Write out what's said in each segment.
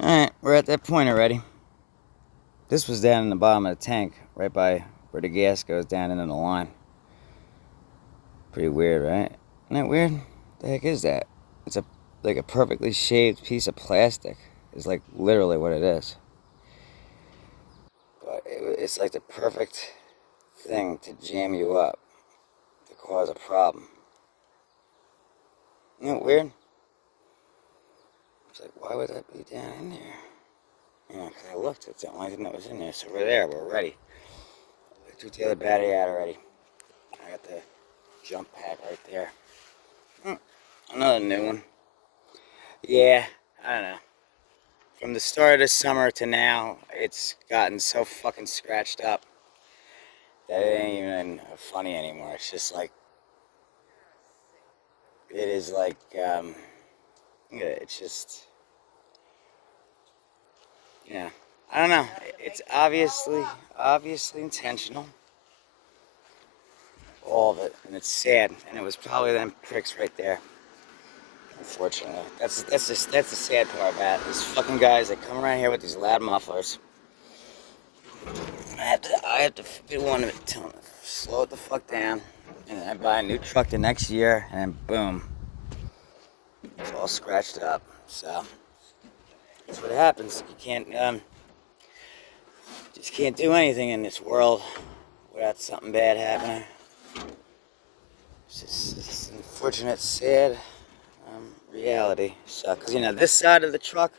Alright, we're at that point already. This was down in the bottom of the tank, right by where the gas goes down into the line. Pretty weird, right? Isn't that weird? What the heck is that? It's like a perfectly shaved piece of plastic. It's like literally what it is. But it's like the perfect thing to jam you up, to cause a problem. Isn't that weird? It's like, why would that be down in there? Yeah, because I looked. It's the only thing that was in there. So we're there. We're ready. I took the other battery out already. I got the jump pack right there. Another new one. Yeah, I don't know. From the start of the summer to now, it's gotten so fucking scratched up that it ain't even funny anymore. It's just like, it is like, it's just, yeah. I don't know. It's obviously intentional. All of it, and it's sad. And it was probably them pricks right there. Unfortunately, that's the sad part about it. These fucking guys that come around here with these loud mufflers. I have to be one to tell them to slow it the fuck down, and then I buy a new truck the next year, and then boom, it's all scratched up. So that's what happens. You can't just can't do anything in this world without something bad happening. It's an unfortunate, sad reality. So, because this side of the truck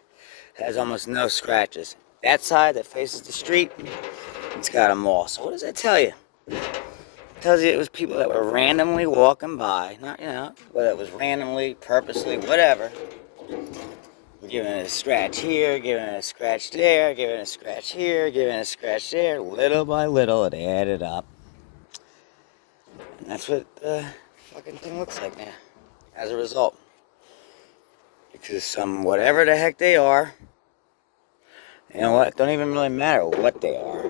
has almost no scratches. That side that faces the street, it's got them all. So what does that tell you? It tells you it was people that were randomly walking by, not, whether it was randomly, purposely, whatever, giving it a scratch here, giving it a scratch there, giving it a scratch here, giving it a scratch there. Little by little, it added up. And that's what the fucking thing looks like now, as a result. Because whatever the heck they are, you know what, it don't even really matter what they are,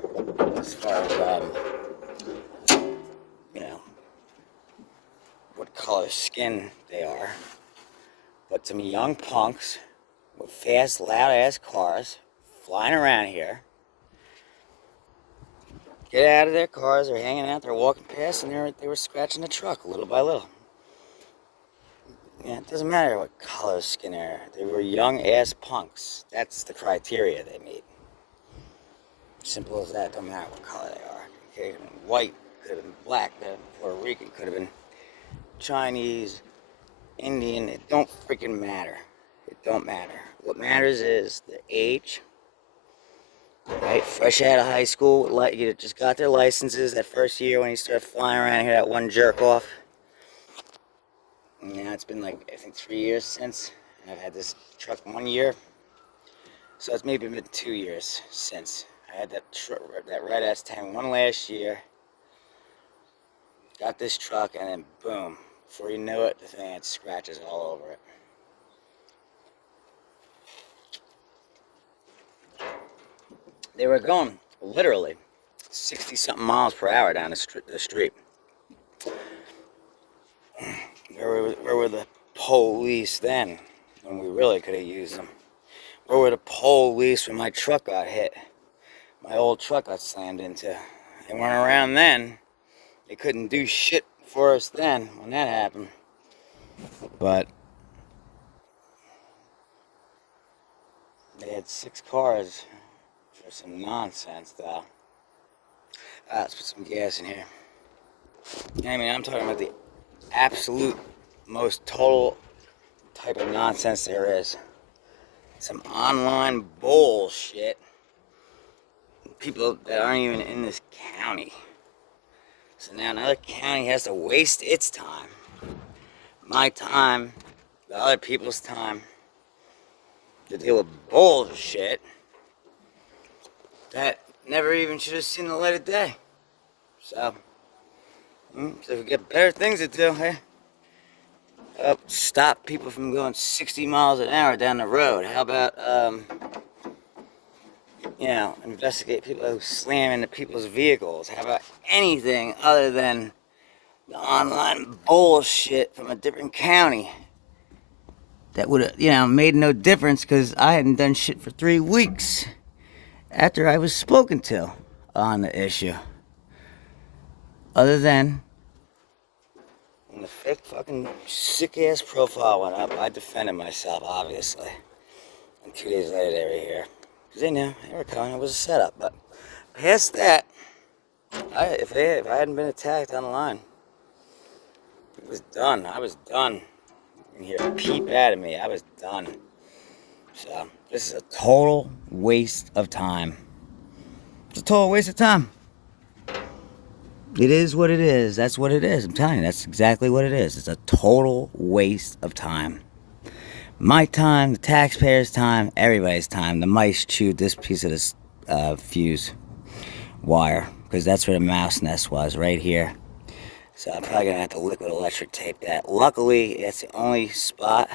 as far as, what color skin they are. But some young punks with fast, loud-ass cars flying around here get out of their cars, they're hanging out, they're walking past, and they were scratching the truck little by little. Yeah, it doesn't matter what color skin they are. They were young-ass punks. That's the criteria they meet. Simple as that. Don't matter what color they are. It could have been white, could have been black, could have been Puerto Rican, could have been Chinese, Indian. It don't freaking matter. It don't matter. What matters is the age. Right, fresh out of high school, you just got their licenses that first year when you started flying around here, that one jerk off. And now it's been like, I think 3 years since. I've had this truck 1 year. So it's maybe been 2 years since. I had that red S10 one last year. Got this truck, and then boom. Before you know it, the thing had scratches all over it. They were going literally 60-something miles per hour down the street. Where were the police then, when we really could have used them? Where were the police when my truck got hit? My old truck got slammed into. They weren't around then. They couldn't do shit for us then when that happened. But they had 6 cars for some nonsense, though. Let's put some gas in here. I mean, I'm talking about the absolute most total type of nonsense there is. Some online bullshit. People that aren't even in this county. So now another county has to waste its time, my time, the other people's time, to deal with bullshit that never even should have seen the light of day. So if we get better things to do, hey, stop people from going 60 miles an hour down the road. How about, investigate people who slam into people's vehicles? How about anything other than the online bullshit from a different county that would have, made no difference because I hadn't done shit for 3 weeks after I was spoken to on the issue. Other than when the fake fucking sick ass profile went up, I defended myself, obviously. And 2 days later, they were here. Because they knew they were coming, it was a setup. But past that, if I hadn't been attacked on the line, it was done. I was done. You hear a peep out of me, I was done. So, this is a total waste of time. It's a total waste of time. It is what it is. That's what it is. I'm telling you, that's exactly what it is. It's a total waste of time. My time, the taxpayers' time, everybody's time. The mice chewed this piece of this fuse wire because that's where the mouse nest was, right here. So I'm probably going to have to liquid electric tape that. Luckily, it's the only spot,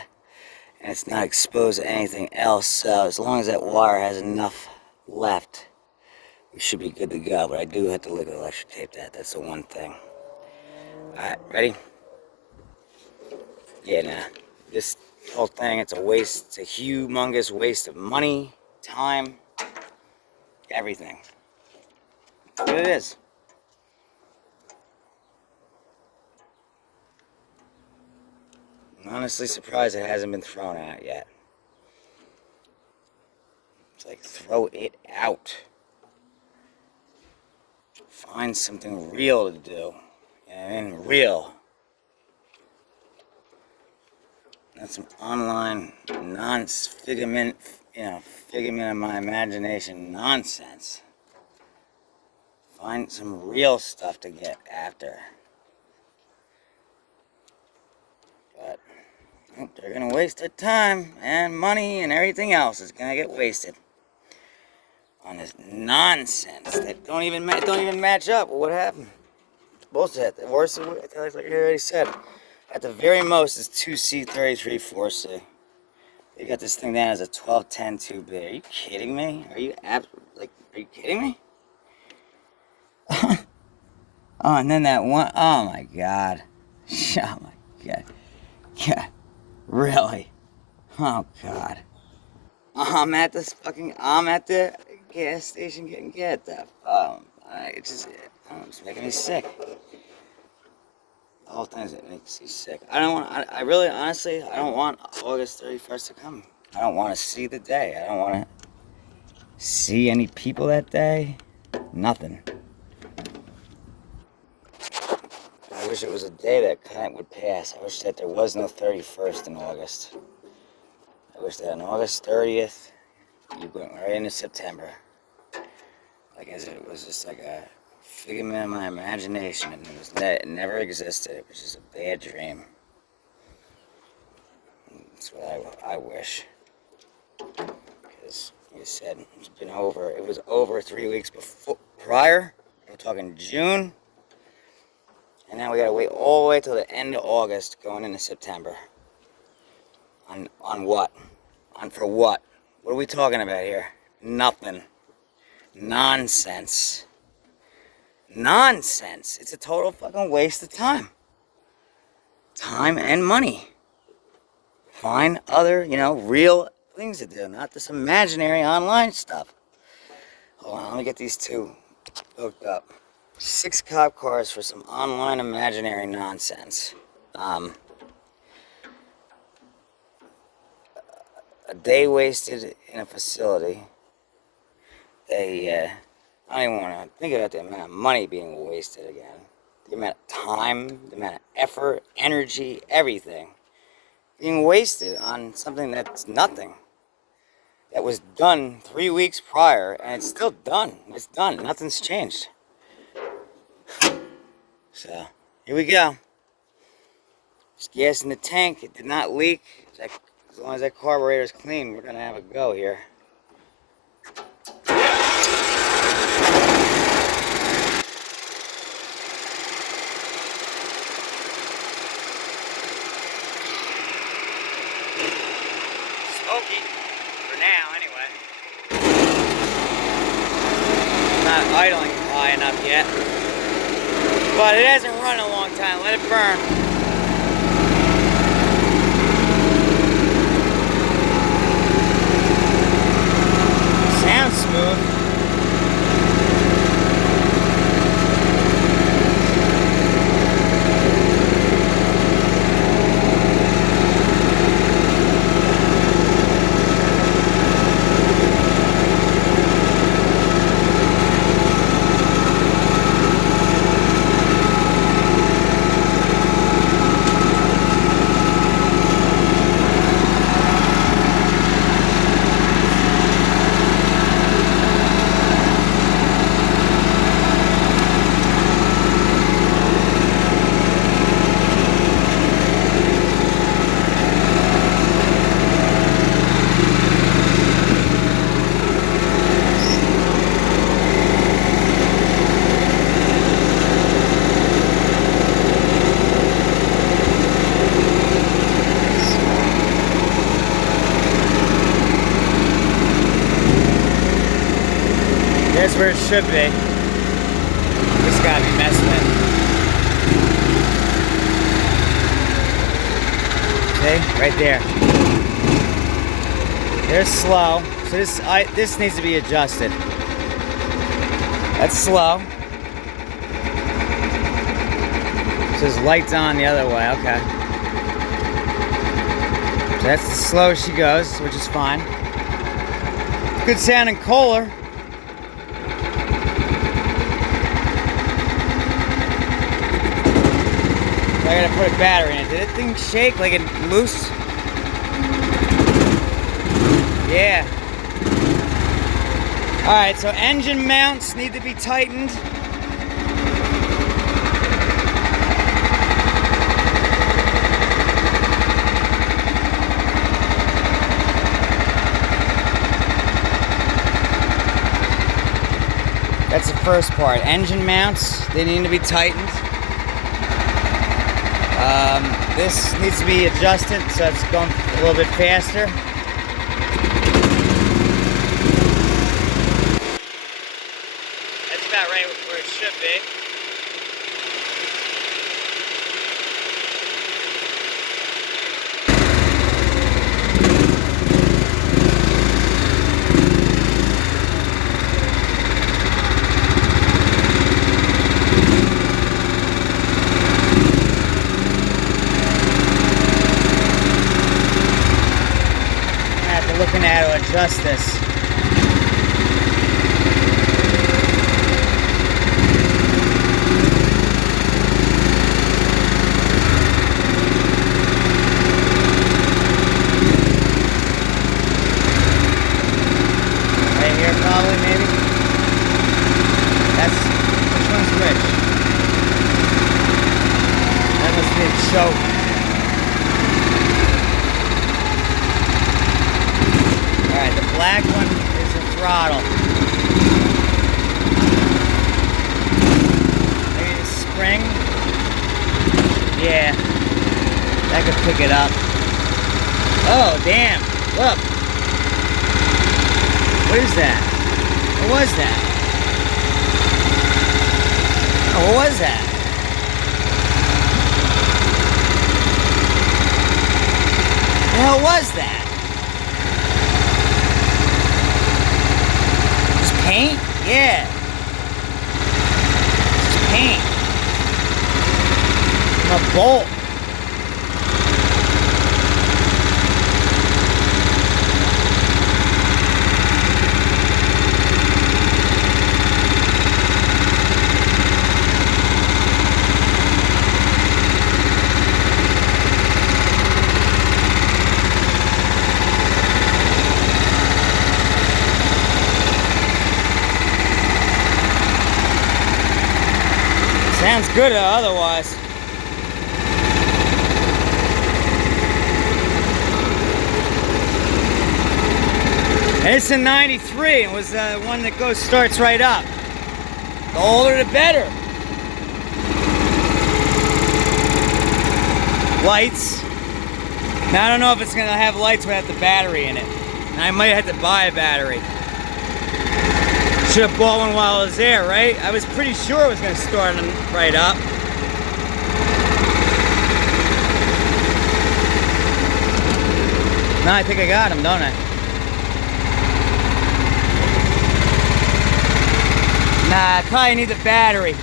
and it's not exposed to anything else. So as long as that wire has enough left, we should be good to go. But I do have to liquid electric tape that. That's the one thing. Alright, ready? Yeah, nah. This whole thing, it's a waste. It's a humongous waste of money, time, everything. That's what it is. I'm honestly surprised it hasn't been thrown out yet. It's like, throw it out. Find something real to do. You know what I mean? Real. Not some online figment of my imagination nonsense. Find some real stuff to get after. But they're gonna waste their time and money and everything else is gonna get wasted on this nonsense that don't even match up with what happened. Bullshit. The worst, like you already said, at the very most is 2C 33 4C. They got this thing down as a 1210 2B. Are you kidding me? Are you kidding me? Oh, and then that one, oh my god. Oh my god. Yeah, really? Oh god. I'm at the gas station getting gas stuff. It's making me sick. The whole thing makes me sick. I don't want August 31st to come. I don't want to see the day. I don't want to see any people that day. Nothing. I wish it was a day that kind of would pass. I wish that there was no 31st in August. I wish that on August 30th, you went right into September. Like as it was just like a figment of my imagination, and it never existed. It was just a bad dream. That's what I wish. Because, like I said, it was over 3 weeks prior. We're talking June. And now we gotta wait all the way till the end of August, going into September. On what? For what? What are we talking about here? Nothing. Nonsense. Nonsense. It's a total fucking waste of time. Time and money. Find other, real things to do, not this imaginary online stuff. Hold on, let me get these two hooked up. 6 cop cars for some online imaginary nonsense. A day wasted in a facility. I don't even want to think about the amount of money being wasted again. The amount of time, the amount of effort, energy, everything being wasted on something that's nothing. That was done 3 weeks prior, and it's still done. It's done. Nothing's changed. So, here we go. There's gas in the tank. It did not leak. As long as that carburetor's clean, we're going to have a go here. Smoky. For now, anyway. Not idling high enough yet. But it hasn't run in a long time. Let it burn. There's where it should be. Just gotta be messing it. See? Right there. There's slow. So this needs to be adjusted. That's slow. It says lights on the other way. Okay. So that's the slow she goes, which is fine. Good sounding Kohler. I gotta put a battery in it. Did that thing shake like it loose? Yeah. Alright, so engine mounts need to be tightened. That's the first part. Engine mounts, they need to be tightened. This needs to be adjusted so it's going a little bit faster. That's about right where it should be. Looking at how to adjust this. Right here, probably, maybe. That's which one's which? That must be a choke. Alright, the black one is the throttle. Maybe the spring. Yeah. That could pick it up. Oh, damn. Look. What is that? What was that? Oh, what was that? What the hell was that? Paint? Yeah. It's paint. From a bolt. Sounds good otherwise. And it's a 93. It was the one that starts right up. The older the better. Lights. Now I don't know if it's gonna have lights without the battery in it. And I might have to buy a battery. Should have bought one while I was there, right? I was pretty sure it was going to start right up. No, I think I got him, don't I? Nah, I probably need the battery. In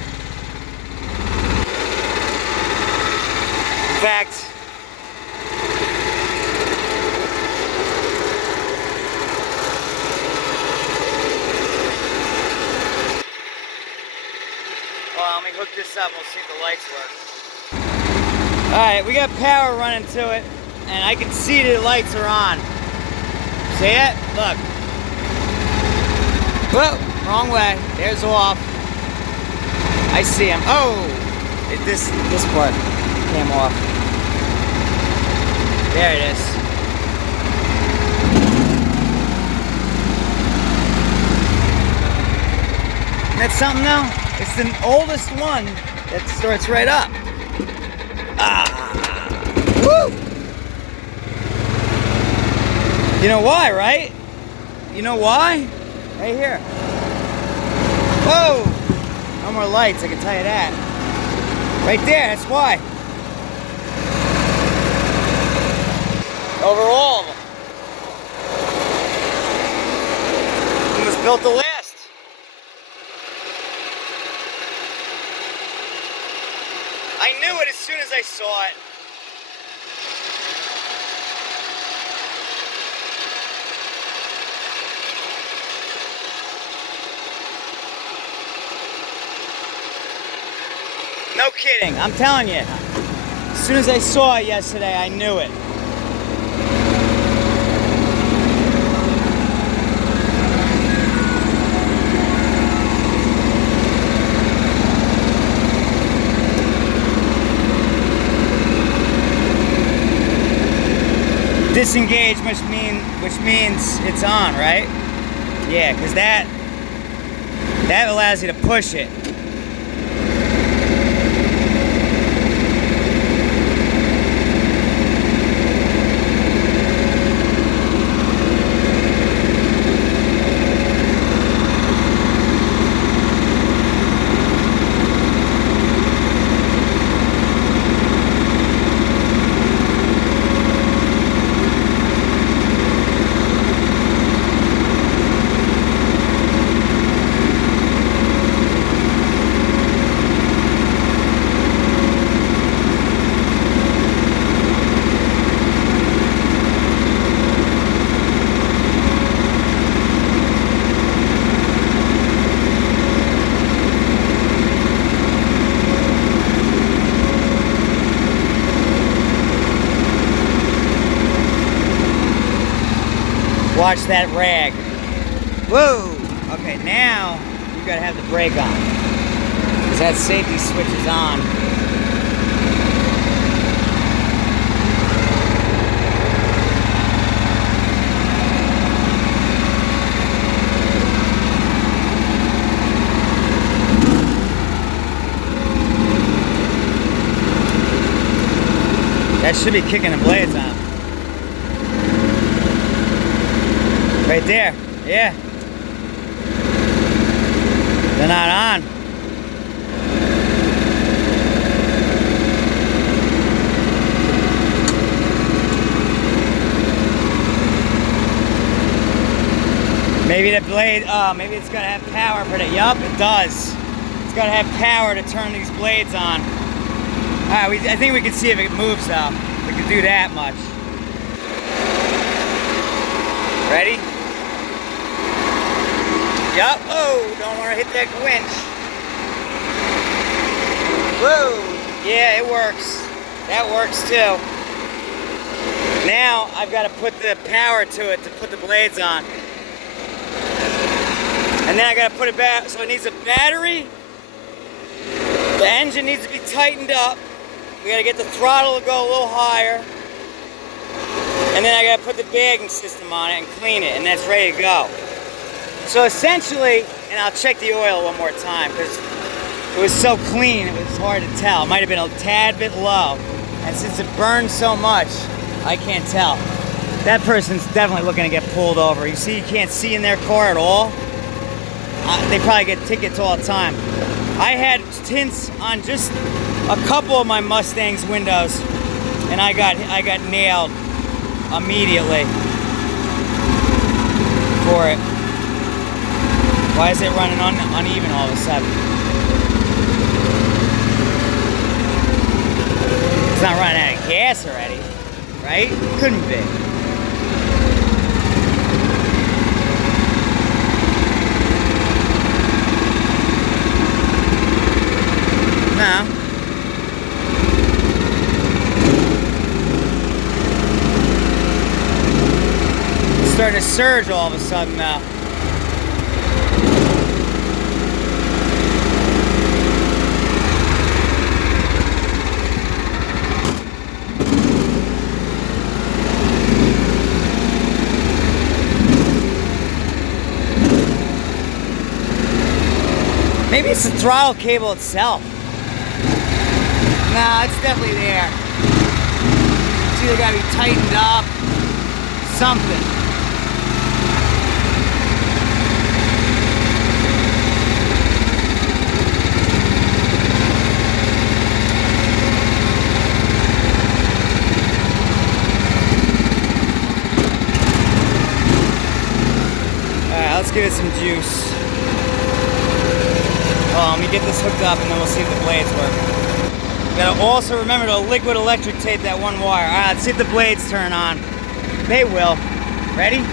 fact, let me hook this up, we'll see if the lights work. Alright, we got power running to it, and I can see the lights are on. See it? Look. Whoa, wrong way. There's off. I see him. Oh! This part came off. There it is. That's something though? It's the oldest one that starts right up. Woo! You know why, right? You know why? Right here. Whoa! No more lights, I can tell you that. Right there, that's why. Over all of them. It was built to last. I knew it as soon as I saw it. No kidding, I'm telling you. As soon as I saw it yesterday, I knew it. Disengage which means it's on, right? Yeah, because that allows you to push it. Watch that rag. Whoa! Okay, now you gotta have the brake on. Because that safety switch is on. That should be kicking the blades on. Right there, yeah. They're not on. Maybe the blade, maybe it's gonna have power for that. Yup, it does. It's gonna have power to turn these blades on. All right, I think we can see if it moves though. We can do that much. Ready? Yup. Oh, don't want to hit that winch. Whoa. Yeah, it works. That works too. Now I've got to put the power to it to put the blades on. And then I got to put it back. So it needs a battery. The engine needs to be tightened up. We got to get the throttle to go a little higher. And then I got to put the bagging system on it and clean it, and that's ready to go. So essentially, and I'll check the oil one more time because it was so clean, it was hard to tell. It might have been a tad bit low. And since it burned so much, I can't tell. That person's definitely looking to get pulled over. You see, you can't see in their car at all. They probably get tickets all the time. I had tints on just a couple of my Mustang's windows, and I got nailed immediately for it. Why is it running uneven all of a sudden? It's not running out of gas already, right? Couldn't be. No. It's starting to surge all of a sudden now. Maybe it's the throttle cable itself. No, it's definitely there. It's either got to be tightened up, something. let's give it some juice. Let me get this hooked up and then we'll see if the blades work. You gotta also remember to liquid electric tape that one wire. All right, let's see if the blades turn on. They will. Ready?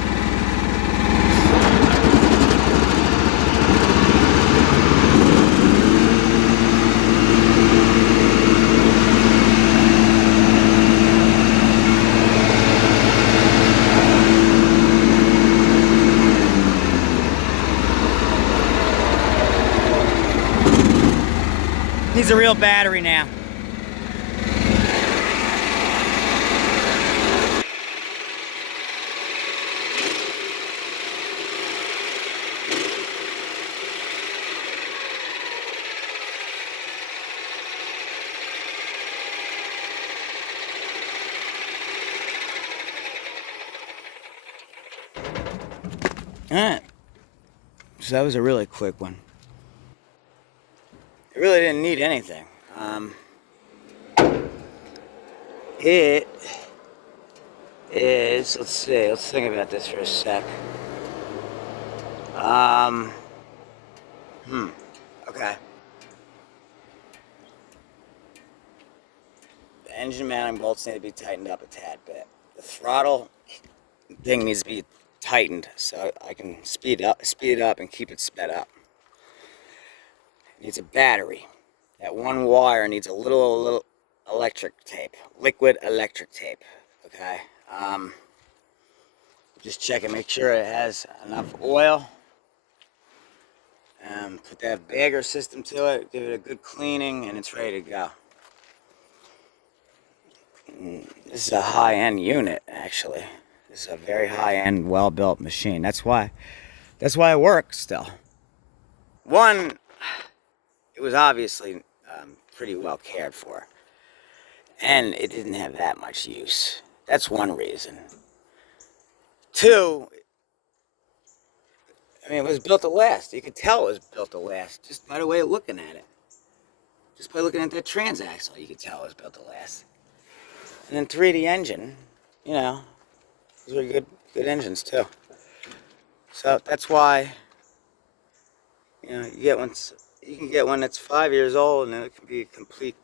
Needs a real battery now. Alright. So that was a really quick one. It really didn't need anything. It is, let's see, let's think about this for a sec. Okay. The engine mounting bolts need to be tightened up a tad bit. The throttle thing needs to be tightened so I can speed it up and keep it sped up. It needs a battery. That one wire needs a little electric tape, liquid electric tape. Okay. Just check it, make sure it has enough oil. Put that bagger system to it, give it a good cleaning, and it's ready to go. This is a high-end unit, actually. This is a very high-end, well-built machine. That's why it works still. One, it was obviously pretty well cared for, and it didn't have that much use. That's one reason. Two, I mean, it was built to last. You could tell it was built to last just by the way of looking at it. Just by looking at that transaxle, you could tell it was built to last. And then 3D engine, you know, those are good engines too. So that's why, you know, you can get one that's 5 years old and it can be a complete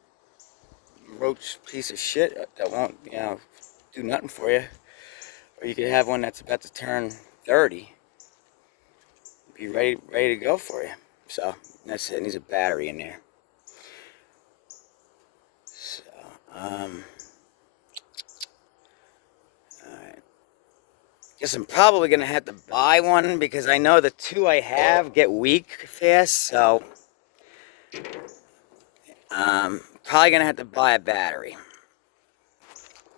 roach piece of shit that won't, you know, do nothing for you. Or you could have one that's about to turn 30, be ready to go for you. So that's it. It needs a battery in there. So, alright. Guess I'm probably gonna have to buy one because I know the two I have get weak fast. So, probably gonna have to buy a battery.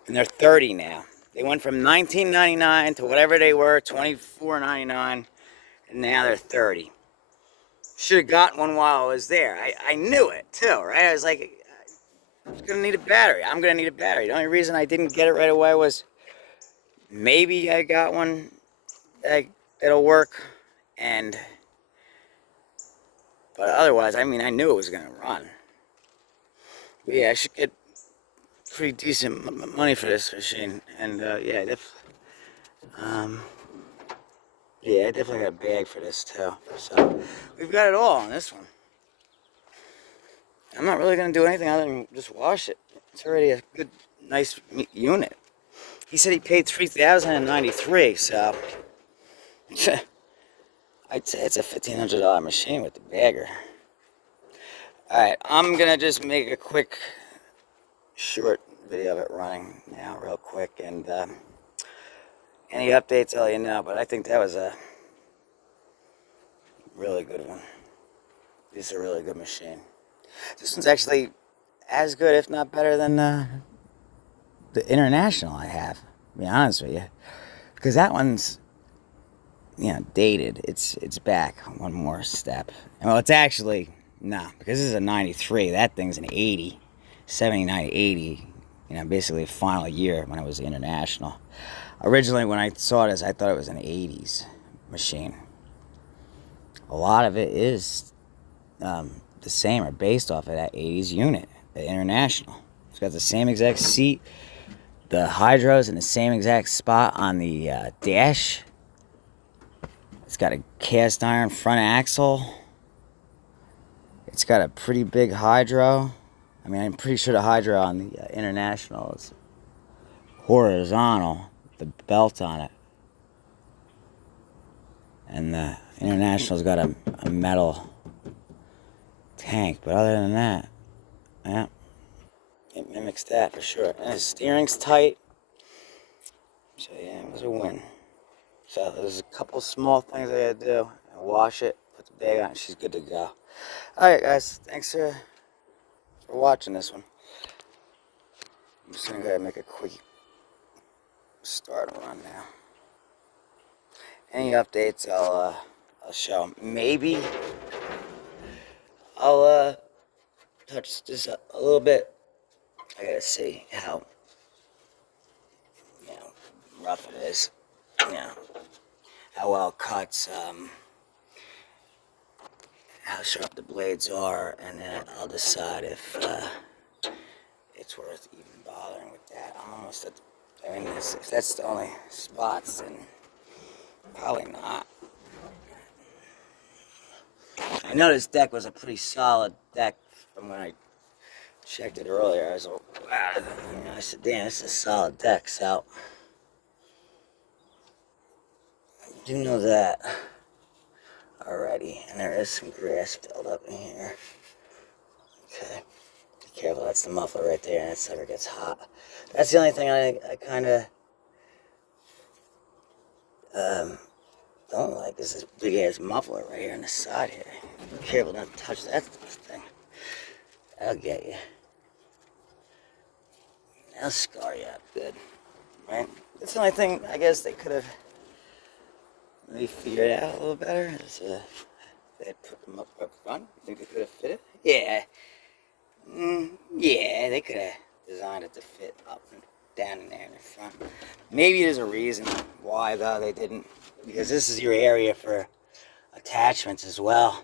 And they're 30 now. They went from $19.99 to whatever they were, $24.99, and now they're 30. Should have gotten one while I was there. I knew it too, right? I was like, I'm gonna need a battery. I'm gonna need a battery. The only reason I didn't get it right away was maybe I got one that'll work, but otherwise, I mean, I knew it was gonna run. But yeah, I should get pretty decent money for this machine, and yeah, I definitely got a bag for this too. So we've got it all on this one. I'm not really gonna do anything other than just wash it. It's already a good, nice unit. He said he paid $3,093, so I'd say it's a $1,500 machine with the bagger. All right, I'm gonna just make a quick, short video of it running now, real quick, and any updates I'll let you know. But I think that was a really good one. This is a really good machine. This one's actually as good, if not better, than the International I have, to be honest with you. Because that one's, you know, dated. It's back one more step. And well, it's actually, no, because this is a 93. That thing's an 80, 79, 80. You know, basically a final year when it was International. Originally, when I saw this, I thought it was an 80s machine. A lot of it is the same or based off of that 80s unit, the International. It's got the same exact seat, the hydros in the same exact spot on the dash. It's got a cast iron front axle. It's got a pretty big hydro. I mean, I'm pretty sure the hydro on the International is horizontal, the belt on it. And the International's got a metal tank. But other than that, yeah, it mimics that for sure. And the steering's tight. So yeah, it was a win. So there's a couple small things I gotta do. Wash it, put the bag on, she's good to go. Alright guys, thanks for watching this one. I'm just gonna go ahead and make a quick start run now. Any updates I'll show. Maybe I'll touch this up a little bit. I gotta see how rough it is. How well it cuts, how sharp the blades are, and then I'll decide if it's worth even bothering with that. I'm almost at the, I mean, if that's the only spots, then probably not. I know this deck was a pretty solid deck from when I checked it earlier. I was like, wow. I said, damn, this is a solid deck, so I do know that already. And there is some grass filled up in here. Okay. Be careful, that's the muffler right there, and that sucker gets hot. That's the only thing I kind of don't like, is this big ass muffler right here on the side here. Be careful not to touch that thing. That'll get you. That'll scar you up good. Right? That's the only thing I guess they could have maybe figured out a little better. Is they put them up front. You think they could have fit it? Yeah. Yeah, they could have designed it to fit up and down in there in the front. Maybe there's a reason why though they didn't, because this is your area for attachments as well.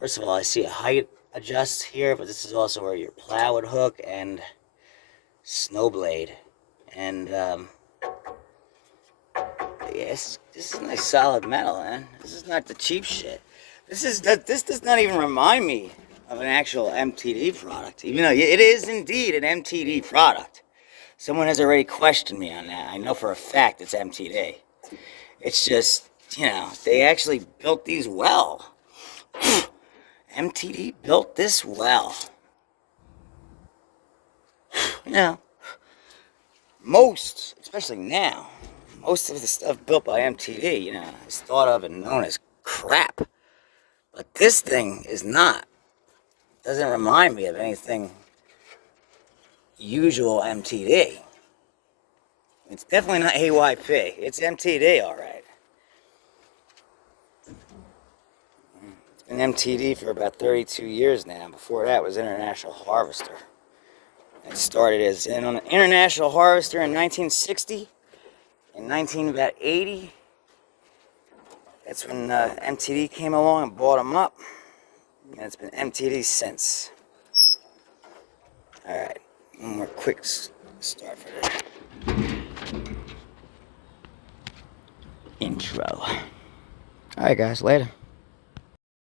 First of all, I see a height adjust here, but this is also where your plow would hook and snow blade. And yes, this is nice solid metal, man. This is not the cheap shit. This does not even remind me of an actual MTD product, even though it is indeed an MTD product. Someone has already questioned me on that. I know for a fact it's MTD. It's just, they actually built these well. MTD built this well. Most, especially now, most of the stuff built by MTD, is thought of and known as crap. But this thing is not. It doesn't remind me of anything usual MTD. It's definitely not AYP. It's MTD, all right. It's been MTD for about 32 years now. Before that was International Harvester. It started as an International Harvester in 1960. In 1980, that's when MTD came along and bought them up. And it's been MTD since. All right, one more quick start for the intro. All right, guys, later.